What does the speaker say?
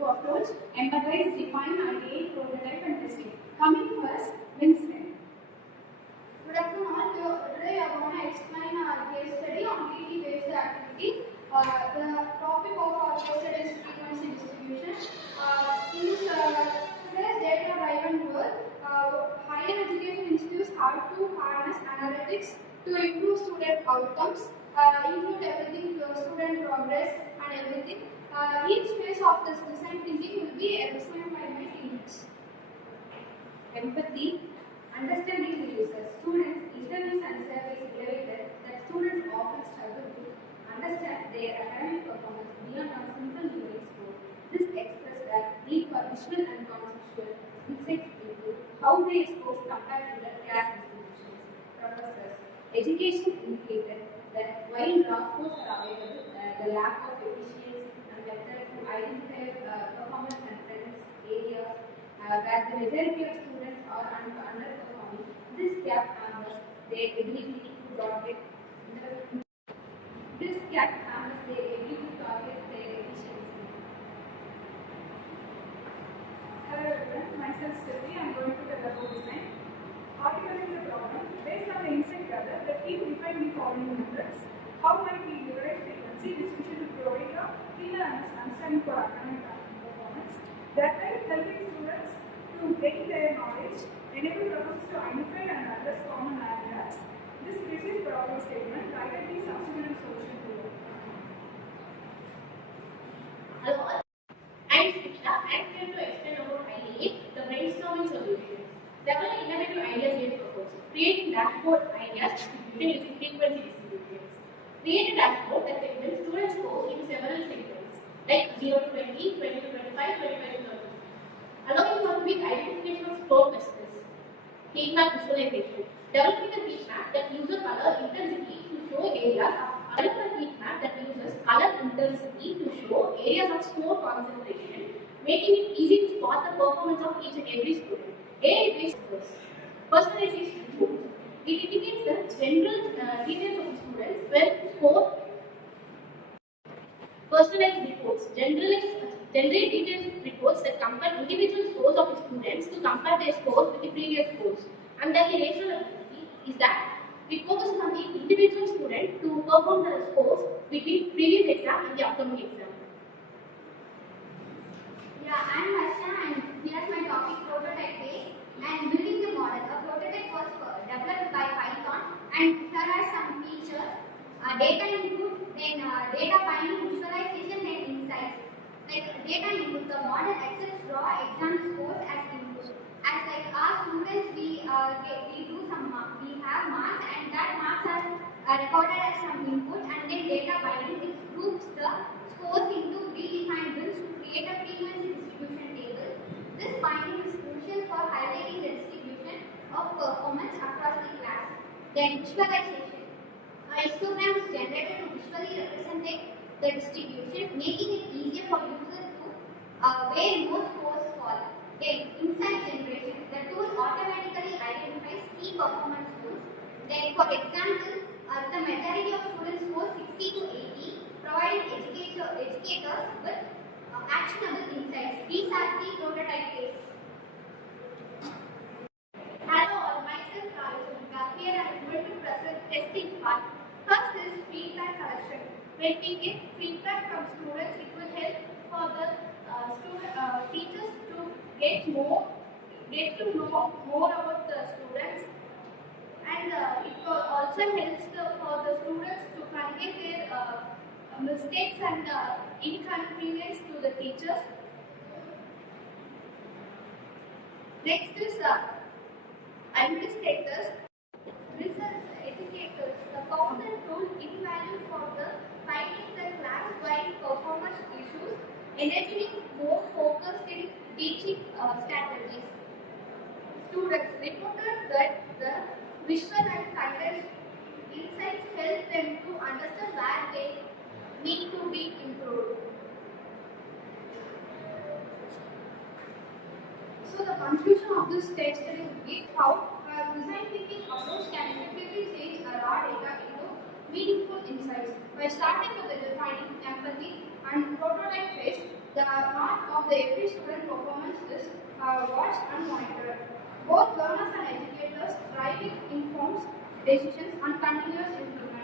to approach, empathize, define, ideate, prototype, and testing. Coming first, Vincent. Good afternoon all. Today I want to explain a case study on TT-based activity. The topic of our case study is frequency distribution. In today's data-driven world, higher education institutes have to harness analytics to improve student outcomes, include everything, student progress and everything. Each phase of this design thinking will be explained by my teammates. Empathy. Understanding the users. Students interviews and surveys related that students often struggle to understand their academic performance beyond a simple numeric score. This expresses that need for visual and conceptual insights into how their scores compare to the class institutions. Professors. Education indicated that while raw scores are available, the lack of efficiency and method to identify performance and trends areas where the majority of students are underperforming. This gap hampers their ability to target their efficiency. Hello everyone, myself Sylvie. I am going to tell about design. Article is a problem. Based on the insight gathered, the team defined the following methods. How might we derive frequency distribution to provide a cleaner understanding for academic performance? That way, helping students to gain their knowledge, enable professors to identify and address common areas. This precise problem statement guided the subsequent solution to it. Hello all. I am Krishna. I am here to explain about ideate, the brainstorming solutions. Several innovative ideas were proposed. Creating dashboard ideas distribution using frequency distributions. Create a dashboard that segments student scores into several segments like 0 to 20, 20 to 25, 25 to 30. Allowing for quick identification of score clusters. Heat map visualization. Developing a heat map that uses color intensity to show areas. Develop a heat map that uses color intensity to show areas of score concentration, making it easy to spot the performance of each and every student. AI-based scores. Personalization tools. It indicates the general details of the students when score. Personalized reports. Generate detailed reports that compare individual scores of the students to compare their scores with the previous scores. And then the rational ability is that we focus on the individual student to perform the scores between previous exam and the upcoming exam. Yeah, I'm Harsha and here's my topic prototype phase and building the model. A prototype was developed by Python and there are some features, data input, then data binding, visualization and insights. Like data input, the model accepts raw exam scores as input. As like our students, we do some we have marks and that marks are recorded as some input and then data binding it groups the scores into predefined bins to create a frequency distribution table. This binding is crucial for highlighting the distribution of performance across the class. Then visualization. A histogram is generated to visually represent the distribution, making it easier for users to where most scores fall. Then insight generation. The tool automatically identifies key performance tools. Then for example, the majority of students score 60 to 80, providing educators with actionable insights. These are the prototype phase. Hello all, myself Rajitha. Here I am going to present testing part. First is feedback collection. When we get feedback from students, it will help for the teachers to get to know more about the students, and it also helps for the students to convey their mistakes and inconvenience to the teachers. Next is administrators. Results educators. The fountain tool invaluable for the finding the class-wide performance issues, enabling more focused in teaching strategies. Students reported that the visual and content insights help them to understand where they need to be improved. So the conclusion of this text is how design thinking approach can effectively change raw data into meaningful insights. By starting with the defining empathy and prototype phase, the The mark of the every student performance is watched and monitored. Both learners and educators driving informs decisions and continuous improvement.